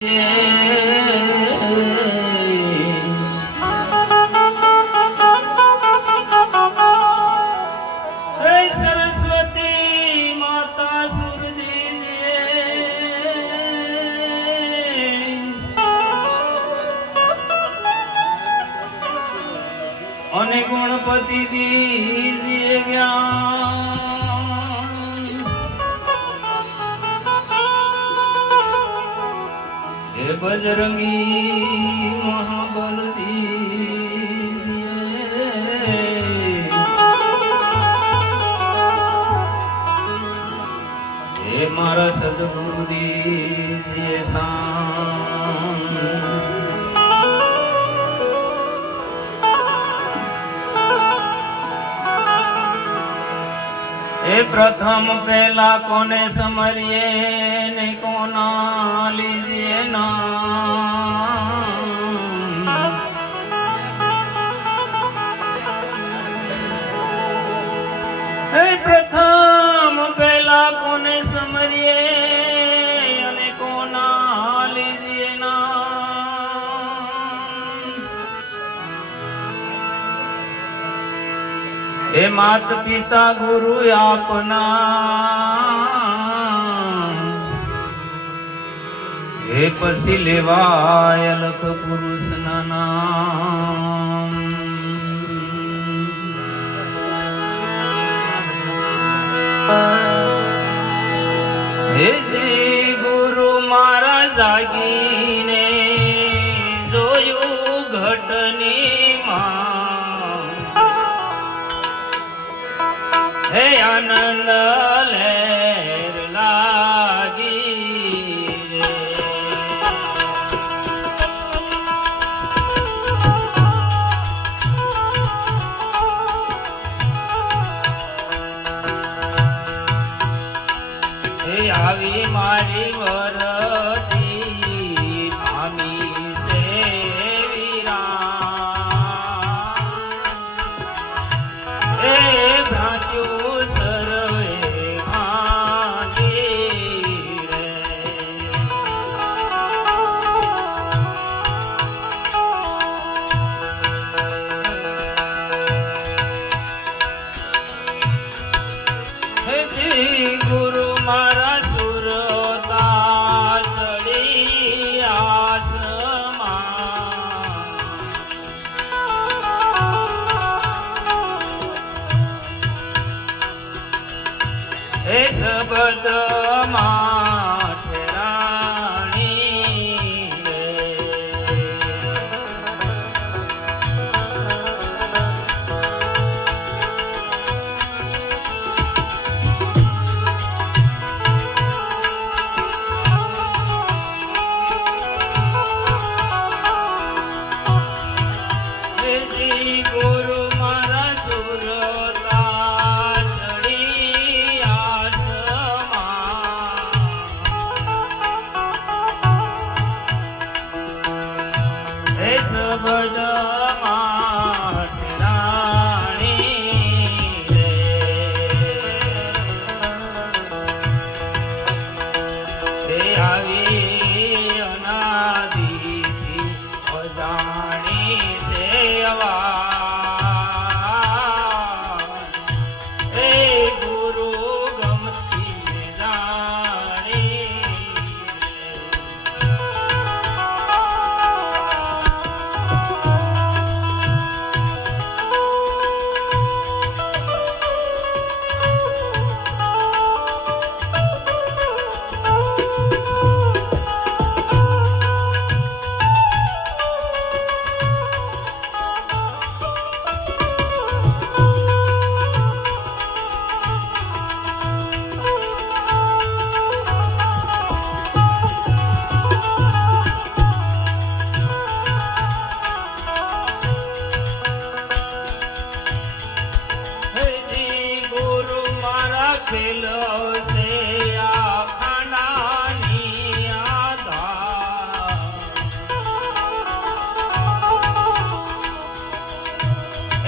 હે બજરંગી મહાબલ દીજીએ હે મારા સદગુરુ દીજીએ સામ એ પ્રથમ પહેલા કોને સમરીએ ને કોના લીજીએ નામ હે પ્રથમ પહેલા કોને સમરીએ અને કોના લીજીએ ના હે માત પિતા ગુરુ આપના? હે પછી લેવાય લખ પુરુષ નામ? હે શ્રી ગુરુ મારા જાગીને જોયું ઘટની માં. હે આનંદ લહેર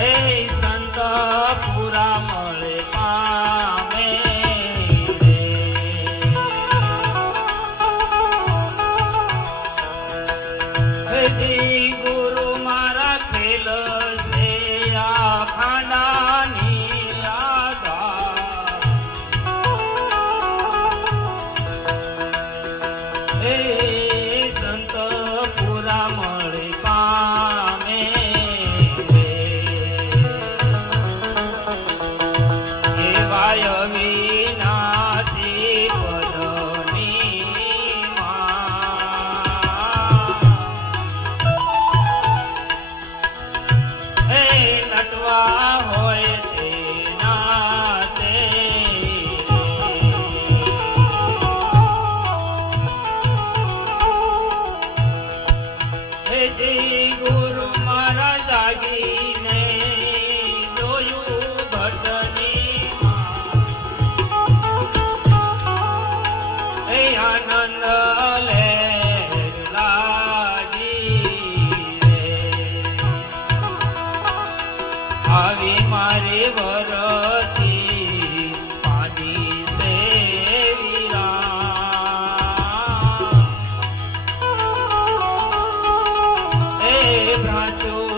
એ સંત પૂરા મળે Bye. to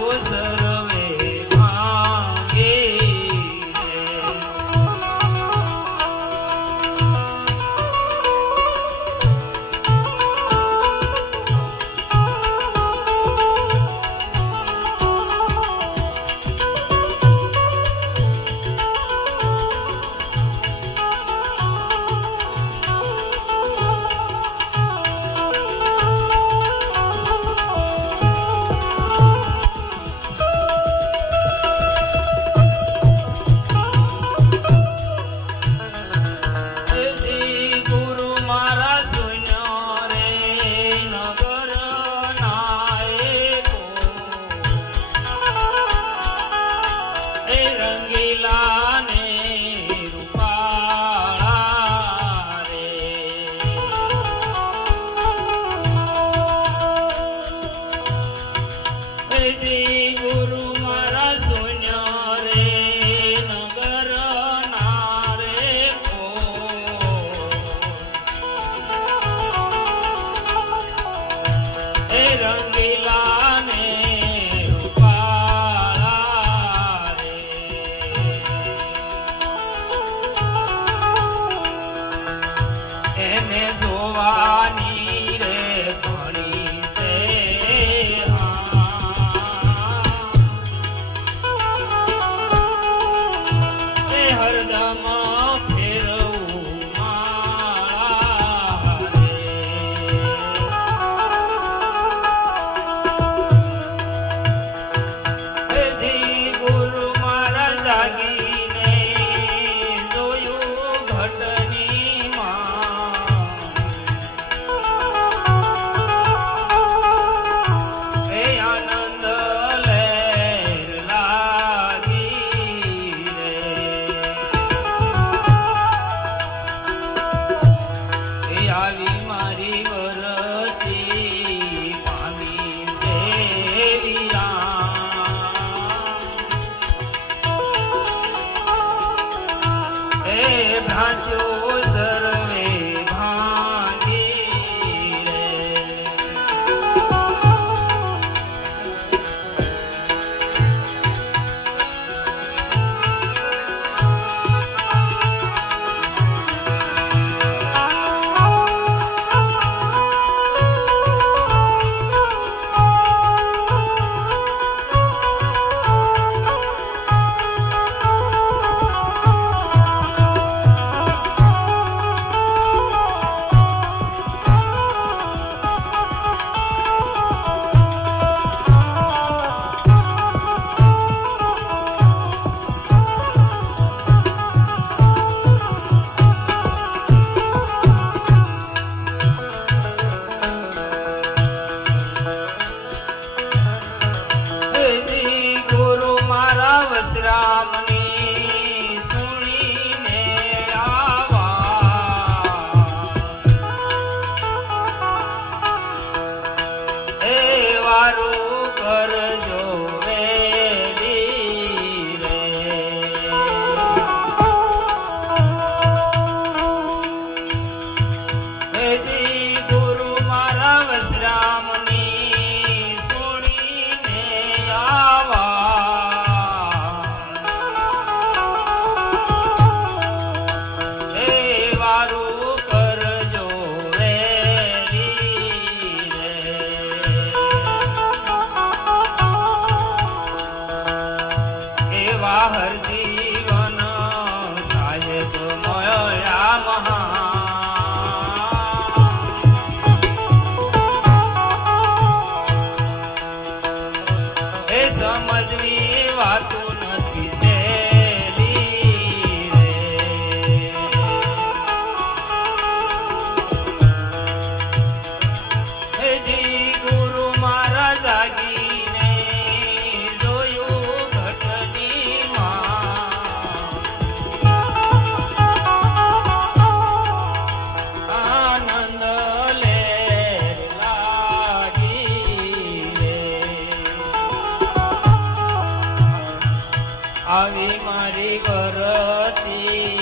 রতি